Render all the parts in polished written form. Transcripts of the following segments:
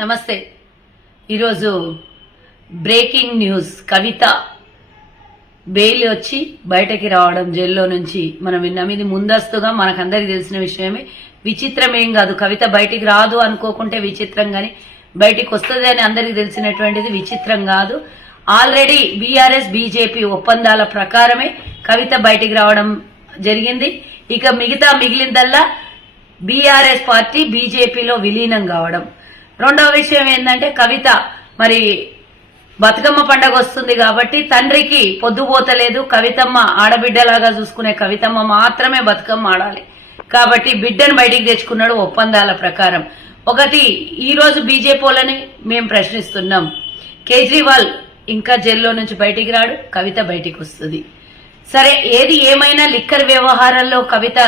నమస్తే. ఈరోజు breaking news. కవిత bail వచ్చి బయటకి రావడం జైల్లో నుంచి మనం విన్నాం. ఇది ముందస్తుగా మనకందరికి తెలిసిన విషయమే. విచిత్రం ఏం కాదు. కవిత బయటికి రాదు అనుకోకుంటే విచిత్రం, గాని బయటికి వస్తుంది అని అందరికి తెలిసినటువంటిది విచిత్రం కాదు. ఆల్రెడీ బీఆర్ఎస్ బీజేపీ ఒప్పందాల ప్రకారమే కవిత బయటికి రావడం జరిగింది. ఇక మిగిలిందల్లా బీఆర్ఎస్ పార్టీ బీజేపీలో విలీనం కావడం. రెండవ విషయం ఏంటంటే, కవిత మరి బతుకమ్మ పండగ వస్తుంది కాబట్టి తండ్రికి పొద్దుపోతలేదు. కవితమ్మ ఆడబిడ్డలాగా చూసుకునే కవితమ్మ మాత్రమే బతుకమ్మ ఆడాలి కాబట్టి బిడ్డను బయటికి తెచ్చుకున్నాడు ఒప్పందాల ప్రకారం. ఒకటి, ఈ రోజు బీజేపీ వాళ్ళని మేము ప్రశ్నిస్తున్నాం. కేజ్రీవాల్ ఇంకా జైల్లో నుంచి బయటికి రాడు, కవిత బయటికి వస్తుంది. సరే, ఏది ఏమైనా లిక్కర్ వ్యవహారంలో కవిత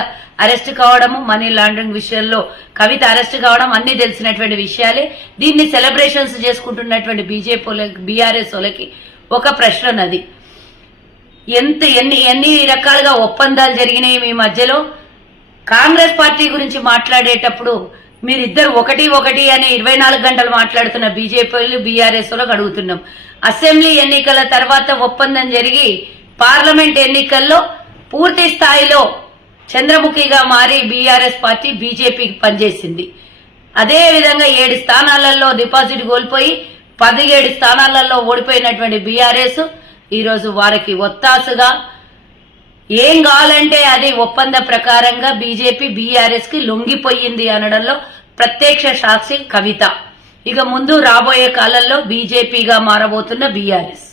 అరెస్ట్ కావడము, మనీ లాండరింగ్ విషయంలో కవిత అరెస్ట్ కావడం అన్ని తెలిసినటువంటి విషయాలే. దీన్ని సెలబ్రేషన్స్ చేసుకుంటున్నటువంటి బీఆర్ఎస్ వాళ్ళకి ఒక ప్రశ్న ఉన్నది. ఎన్ని రకాలుగా ఒప్పందాలు జరిగినాయి మీ మధ్యలో. కాంగ్రెస్ పార్టీ గురించి మాట్లాడేటప్పుడు మీరిద్దరు ఒకటి అని 24 గంటలు మాట్లాడుతున్న బీజేపీ బీఆర్ఎస్ వాళ్ళకి అడుగుతున్నాం. అసెంబ్లీ ఎన్నికల తర్వాత ఒప్పందం జరిగి పార్లమెంట్ ఎన్నికల్లో పూర్తి స్థాయిలో చంద్రముఖిగా మారి బీఆర్ఎస్ పార్టీ బీజేపీకి పనిచేసింది. అదే విధంగా 7 స్థానాలలో డిపాజిట్ కోల్పోయి 17 స్థానాలలో ఓడిపోయినటువంటి బీఆర్ఎస్ ఈరోజు వారికి ఒత్తాసుగా ఏం కావాలంటే అది ఒప్పంద ప్రకారంగా బీజేపీ బీఆర్ఎస్ కి లొంగిపోయింది అనడంలో ప్రత్యక్ష సాక్షి కవిత. ఇక ముందు రాబోయే కాలంలో బీజేపీగా మారబోతున్న బీఆర్ఎస్.